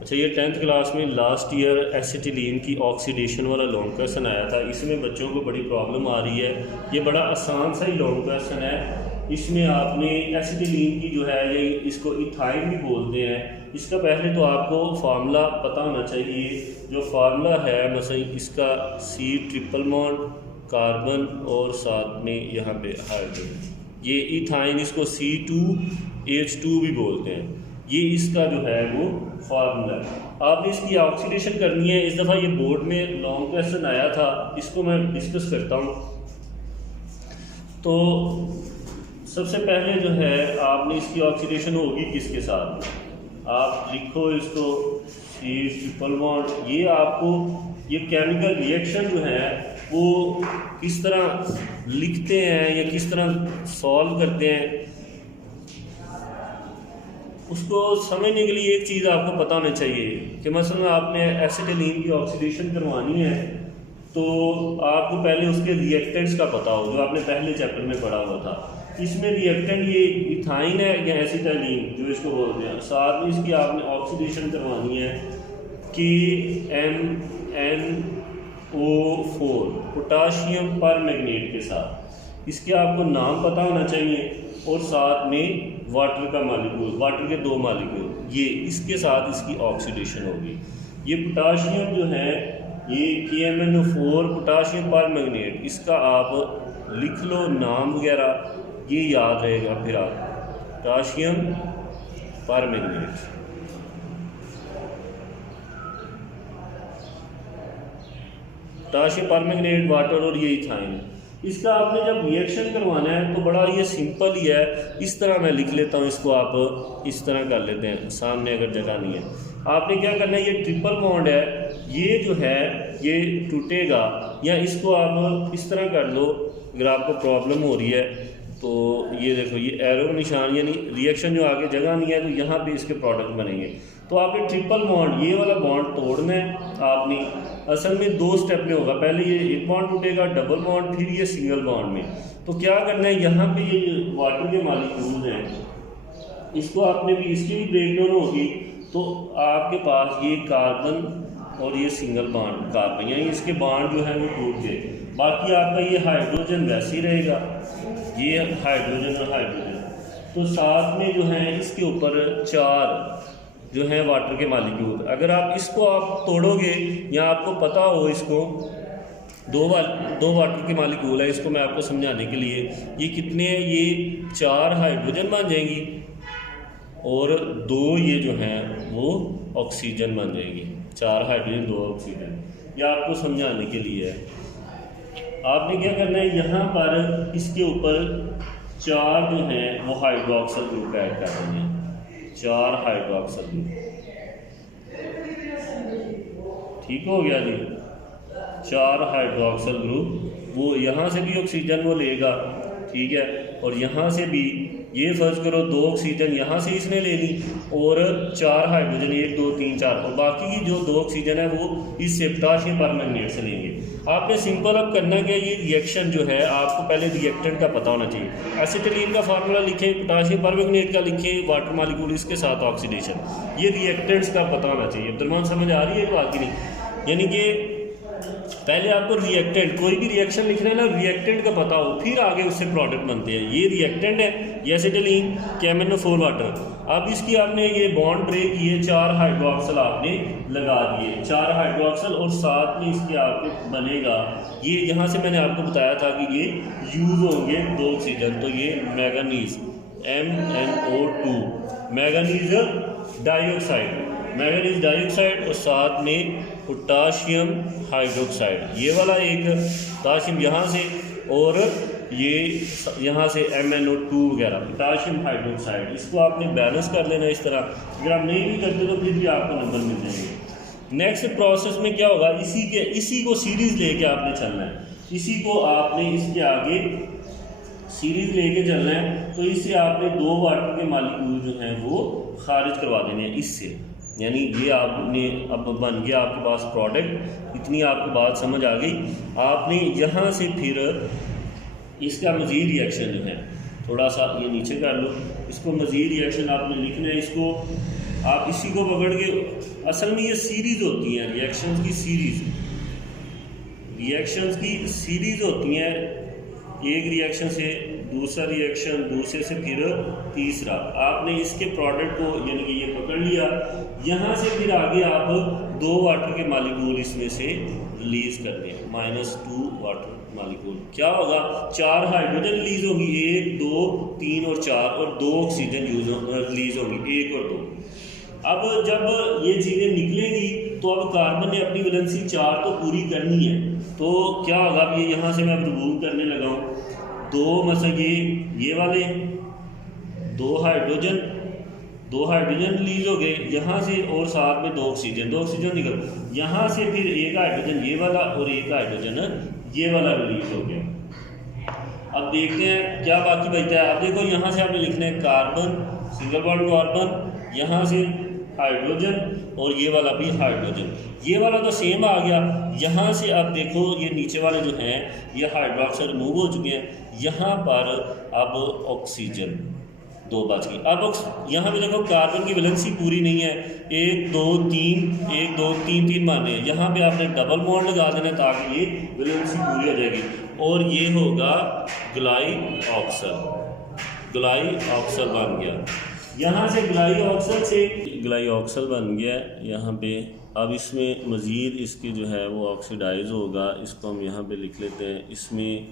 अच्छा, ये 10th class में लास्ट ईयर एसिटिलीन की ऑक्सीडेशन वाला लॉन्ग क्वेश्चन आया था। इसमें बच्चों को बड़ी प्रॉब्लम आ रही है। ये बड़ा आसान सा ही लॉन्ग क्वेश्चन है। इसमें आपने एसिटिलीन की जो है, ये इसको इथाइन भी बोलते हैं, इसका पहले तो आपको फार्मूला पता होना चाहिए। जो फार्मूला है मसलन इसका C ट्रिपल बॉन्ड कार्बन और साथ में यहाँ पे हाइड्रोजन, ये इथाइन, इसको C2H2 भी बोलते हैं। ये इसका जो है वो फार्मूला है। आपने इसकी ऑक्सीडेशन करनी है। इस दफ़ा ये बोर्ड में लॉन्ग क्वेश्चन आया था, इसको मैं डिस्कस करता हूँ। तो सबसे पहले जो है आपने इसकी ऑक्सीडेशन होगी किसके साथ, आप लिखो इसको C ट्रिपल बॉन्ड। ये आपको ये केमिकल रिएक्शन जो है वो किस तरह लिखते हैं या किस तरह सॉल्व करते हैं, उसको समझने के लिए एक चीज़ आपको पता होनी चाहिए कि मसलन आपने एसिटिलीन की ऑक्सीडेशन करवानी है तो आपको पहले उसके रिएक्टेंट्स का पता हो, जो आपने पहले चैप्टर में पढ़ा हुआ था। इसमें रिएक्टेंट ये इथाइन है या एसिटिलीन जो इसको बोलते हैं। साथ में इसकी आपने ऑक्सीडेशन करवानी है KMnO4 पोटाशियम परमैंगनेट के साथ। इसके आपको नाम पता होना चाहिए और साथ में वाटर का मालिक्यूल, वाटर के 2 मालिक्यूल, ये इसके साथ इसकी ऑक्सीडेशन होगी। ये पोटाशियम जो है ये KMnO4 पोटाशियम परमैंगनेट, इसका आप लिख लो नाम वगैरह, ये याद रहेगा। फिर आप potassium permanganate, potassium permanganate, water और ये इथाइन। इसका आपने जब रिएक्शन करवाना है तो बड़ा ये सिंपल ही है। इस तरह मैं लिख लेता हूँ, इसको आप इस तरह कर लेते हैं, सामने अगर जगह नहीं है। आपने क्या करना है, ये ट्रिपल बॉन्ड है, ये जो है ये टूटेगा, या इसको आप इस तरह कर लो अगर आपको प्रॉब्लम हो रही है तो। ये देखो ये एरो निशान, यानी रिएक्शन जो आगे जगह नहीं है तो यहाँ पे इसके प्रोडक्ट बनेंगे। तो आपने ट्रिपल बॉन्ड, ये वाला बॉन्ड तोड़ना है आपने। असल में 2 स्टेप में होगा, पहले ये एक बॉन्ड टूटेगा डबल बॉन्ड, फिर ये सिंगल बॉन्ड में। तो क्या करना है, यहाँ पे ये वाटर के मालिक्यूल्स हैं, इसको आपने भी, इसकी भी ब्रेकडाउन होगी तो आपके पास ये कार्बन और ये सिंगल बॉन्ड कार्बन, यानी इसके बॉन्ड जो है वो टूट गए। बाकी आपका ये हाइड्रोजन वैसे ही रहेगा, ये हाइड्रोजन और हाइड्रोजन। तो साथ में जो है इसके ऊपर 4 जो है वाटर के मालिक्यूल। अगर आप इसको आप तोड़ोगे या आपको पता हो, इसको 2 वाटर के मालिक्यूल है, इसको मैं आपको समझाने के लिए, ये कितने हैं, ये 4 हाइड्रोजन बन जाएंगी और 2 ये जो हैं वो ऑक्सीजन बन जाएंगी। 4 हाइड्रोजन 2 ऑक्सीजन, ये आपको समझाने के लिए है। आपने क्या करना है, यहाँ पर इसके ऊपर 4 जो हैं वो हाइड्रोक्सिल ग्रुप ऐड कर देंगे, 4 हाइड्रोक्सिल ग्रुप। ठीक हो गया जी, 4 हाइड्रोक्सिल ग्रुप, वो यहाँ से भी ऑक्सीजन वो लेगा, ठीक है, और यहाँ से भी ये फर्ज करो 2 ऑक्सीजन यहाँ से इसने ले ली और 4 हाइड्रोजन, 1 2 3 4, और बाकी की जो 2 ऑक्सीजन है वो इससे पोटाशियम परमैंगनेट से लेंगे। आपने सिंपल अब करना क्या, ये रिएक्शन जो है आपको पहले रिएक्टेंट का पता होना चाहिए। एसिटिलीन का फार्मूला लिखें, पोटाशियम परमैंगनेट का लिखें, वाटर मॉलिक्यूल इसके साथ ऑक्सीडेशन, ये रिएक्टेंट्स का पता होना चाहिए। अब्दुलरहमान समझ आ रही है बात की नहीं, यानी कि पहले आपको रिएक्टेंट, कोई भी रिएक्शन लिखना है ना, रिएक्टेंट का पता हो, फिर आगे उससे प्रोडक्ट बनते हैं। ये रिएक्टेंट है, ये एसिटिलीन, KMnO4 वाटर। अब इसकी आपने ये बॉन्ड ब्रेक किए, 4 हाइड्रोक्सिल आपने लगा दिए, 4 हाइड्रोक्सिल, और साथ में इसके आपके बनेगा ये, यहाँ से मैंने आपको बताया था कि ये यूज होंगे 2 ऑक्सीजन, तो ये manganese MnO2, manganese dioxide, manganese dioxide, और साथ में पोटाशियम हाइड्रोक्साइड, ये वाला एक पोटाशियम यहाँ से, और ये यहाँ से MnO2 वगैरह, पोटाशियम हाइड्रोक्साइड। इसको आपने बैलेंस कर लेना इस तरह। अगर आप नहीं भी करते तो फिर भी आपको नंबर मिल जाएंगे। नेक्स्ट प्रोसेस में क्या होगा, इसी को सीरीज़ लेके आपने चलना है, इसी को आपने इसके आगे सीरीज़ लेके चलना है। तो इससे आपने 2 वाटर के मालिक्यूल जो हैं वो खारिज करवा देने हैं इससे, यानी ये आपने अब बन गया आपके पास प्रोडक्ट। इतनी आपको बात समझ आ गई। आपने यहाँ से फिर इसका मज़ीद रिएक्शन जो है, थोड़ा सा ये नीचे कर लो, इसको मज़ीद रिएक्शन आपने लिखना है। इसको आप इसी को पकड़ के, असल में ये सीरीज़ होती हैं रिएक्शंस की सीरीज़ होती हैं। एक रिएक्शन से दूसरा रिएक्शन, दूसरे से फिर तीसरा। आपने इसके प्रोडक्ट को यानी कि ये पकड़ लिया, यहाँ से फिर आगे आप 2 वाटर के मालिक्यूल इसमें से रिलीज कर दें, -2 वाटर मालिक्यूल। क्या होगा, 4 हाइड्रोजन रिलीज होगी, 1 2 3 और 4, और 2 ऑक्सीजन रिलीज होगी, 1 और 2। अब जब ये चीज़ें निकलेंगी तो अब कार्बन ने अपनी वैलेंसी 4 तो पूरी करनी है। तो क्या होगा, अब ये यहाँ से मैं रिमूव करने लगा हूँ 2, मतलब ये वाले 2 हाइड्रोजन रिलीज हो गए यहाँ से, और साथ में 2 ऑक्सीजन निकल, यहाँ से फिर 1 हाइड्रोजन ये वाला और 1 हाइड्रोजन ये वाला रिलीज हो गया। अब देखते हैं क्या बाकी बचता है। अब देखो यहाँ से आपने लिखना है कार्बन, सिंगल बॉन्ड कार्बन, यहाँ से हाइड्रोजन, और ये वाला भी हाइड्रोजन, ये वाला तो सेम आ गया। यहाँ से अब देखो ये नीचे वाले जो हैं ये हाइड्रोक्साइड रिमूव हो चुके हैं, यहाँ पर अब ऑक्सीजन 2 बच गई। अब यहाँ पे देखो कार्बन की वैलेंसी पूरी नहीं है, 1 2 3 1 2 3 3 माने, यहाँ पे आपने डबल बॉन्ड लगा देना ताकि ये वैलेंसी पूरी हो जाएगी, और ये होगा ग्लाई ऑक्सल बन गया। यहाँ से ग्लाई ऑक्सल बन गया यहाँ पे। अब इसमें मज़ीद इसकी जो है वो ऑक्सीडाइज होगा, इसको हम यहाँ पे लिख लेते हैं। इसमें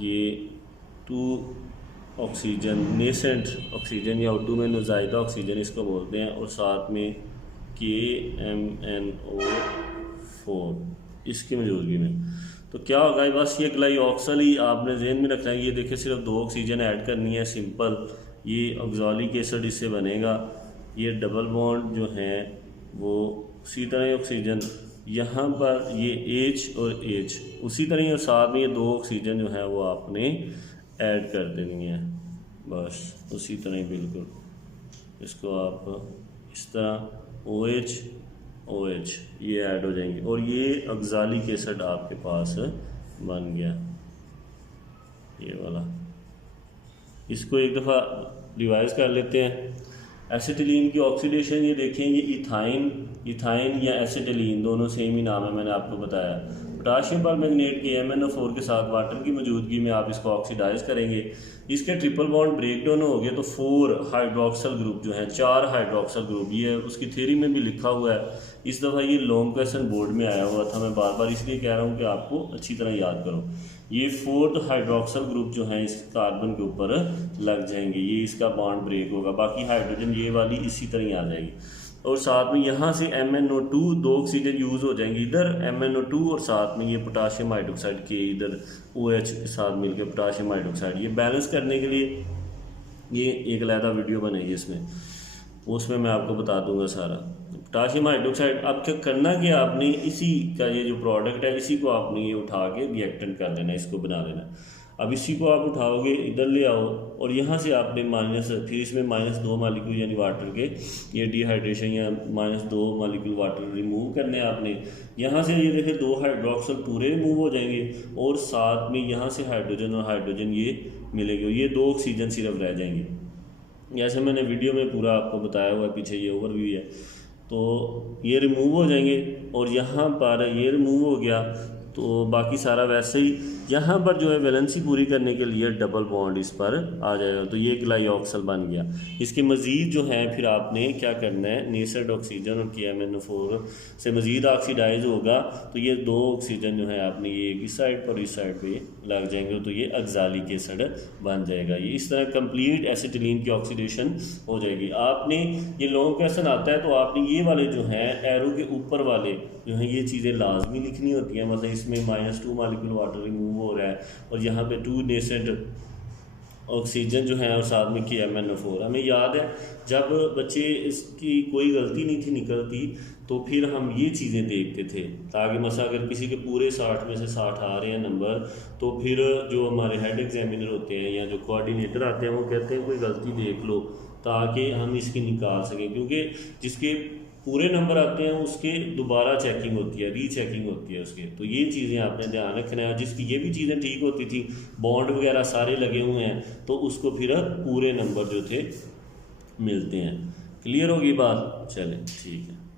ये 2 ऑक्सीजन, नेसेंट ऑक्सीजन या उर्दू में नुज़ाइदा ऑक्सीजन इसको बोलते हैं, और साथ में KMnO4 इसकी मौजूदगी में। तो क्या होगा, बस ये ग्लाई ऑक्सल ही आपने जहन में रखना है। ये देखिए सिर्फ 2 ऑक्सीजन ऐड करनी है, सिंपल। ये ऑक्ज़ैलिक एसिड इससे बनेगा। ये डबल बॉन्ड जो हैं वो उसी तरह ऑक्सीजन, यहाँ पर ये H और H उसी तरह, और साथ में ये 2 ऑक्सीजन जो है वो आपने ऐड कर देनी है, बस उसी तरह ही बिल्कुल। इसको आप इस तरह OH ये ऐड हो जाएंगे, और ये ऑक्ज़ैलिक एसिड आपके पास बन गया, ये वाला। इसको एक दफ़ा रिवाइज कर लेते हैं। एसिटिलीन की ऑक्सीडेशन ये देखेंगे, इथाइन या एसिटिलीन दोनों सेम ही नाम है, मैंने आपको बताया। पोटाशियम परमैंगनेट के MnO4 के साथ वाटर की मौजूदगी में आप इसको ऑक्सीडाइज करेंगे। इसके ट्रिपल बॉन्ड ब्रेक डाउन हो गए तो 4 हाइड्रोक्सल ग्रुप जो हैं, 4 हाइड्रोक्सल ग्रुप, ये उसकी थ्योरी में भी लिखा हुआ है। इस दफ़ा ये लॉन्ग क्वेश्चन बोर्ड में आया हुआ था, मैं बार बार इसलिए कह रहा हूँ कि आपको अच्छी तरह याद करो। ये 4th हाइड्रोक्सल ग्रुप जो हैं इस कार्बन के ऊपर लग जाएंगे, ये इसका बॉन्ड ब्रेक होगा, बाकी हाइड्रोजन ये वाली इसी तरह आ जाएगी। और साथ में यहाँ से MnO2 2 ऑक्सीजन यूज़ हो जाएंगे इधर, MnO2, और साथ में ये पोटाशियम हाइड्रोक्साइड के इधर OH के साथ मिलकर पोटाशियम हाइड्रोक्साइड। ये बैलेंस करने के लिए ये एक अलग वीडियो बनेगी उसमें मैं आपको बता दूंगा सारा। पोटाशियम हाइड्रोक्साइड, अब क्या करना कि आपने इसी का ये जो प्रोडक्ट है इसी को आपने ये उठा के रिएक्टेंट कर देना, इसको बना देना। अब इसी को आप उठाओगे, इधर ले आओ, और यहाँ से आपने फिर इसमें -2 मालिक्यूल यानी वाटर के, ये डिहाइड्रेशन या -2 मालिक्यूल वाटर रिमूव करने हैं आपने। यहाँ से ये देखिए 2 हाइड्रोक्सल पूरे रिमूव हो जाएंगे, और साथ में यहाँ से हाइड्रोजन और हाइड्रोजन ये मिलेंगे, ये 2 ऑक्सीजन सिर्फ रह जाएंगे। जैसे मैंने वीडियो में पूरा आपको बताया हुआ है, पीछे ये ओवरव्यू है। तो ये रिमूव हो जाएंगे, और यहाँ पर ये रिमूव हो गया, तो बाकी सारा वैसे ही। यहाँ पर जो है वैलेंसी पूरी करने के लिए डबल बॉन्ड इस पर आ जाएगा, तो ये ग्लाई ऑक्सल बन गया। इसके मज़ीद जो है फिर आपने क्या करना है, नेसेंट ऑक्सीजन और KMnO4 से मज़ीद ऑक्सीडाइज होगा, तो ये 2 ऑक्सीजन जो है आपने ये इस साइड पर इस साइड पे लग जाएंगे, तो ये ऑक्ज़ैलिक एसिड बन जाएगा। ये इस तरह कंप्लीट एसिटिलीन की ऑक्सीडेशन हो जाएगी। आपने ये लॉन्ग क्वेश्चन आता है तो आपने ये वाले जो हैं एरो के ऊपर वाले जो हैं ये चीज़ें लाजमी लिखनी होती हैं। मतलब इसमें -2 मालिक्यूल वाटर रिमूव हो रहा है, और यहाँ पे 2 नेसेंट ऑक्सीजन जो है, और साथ में KMnO4। हमें याद है जब बच्चे इसकी कोई गलती नहीं थी निकलती तो फिर हम ये चीज़ें देखते थे, ताकि मसा अगर किसी के पूरे 60 में से 60 आ रहे हैं नंबर, तो फिर जो हमारे हेड एग्जामिनर होते हैं या जो कोऑर्डिनेटर आते हैं वो कहते हैं कोई गलती देख लो, ताकि हम इसकी निकाल सकें। क्योंकि जिसके पूरे नंबर आते हैं उसके दोबारा चेकिंग होती है, रीचेकिंग होती है उसके। तो ये चीज़ें आपने ध्यान रखना है। जिसकी ये भी चीज़ें ठीक होती थी, बॉन्ड वगैरह सारे लगे हुए हैं, तो उसको फिर पूरे नंबर जो थे मिलते हैं। क्लियर होगी बात? चलें ठीक है।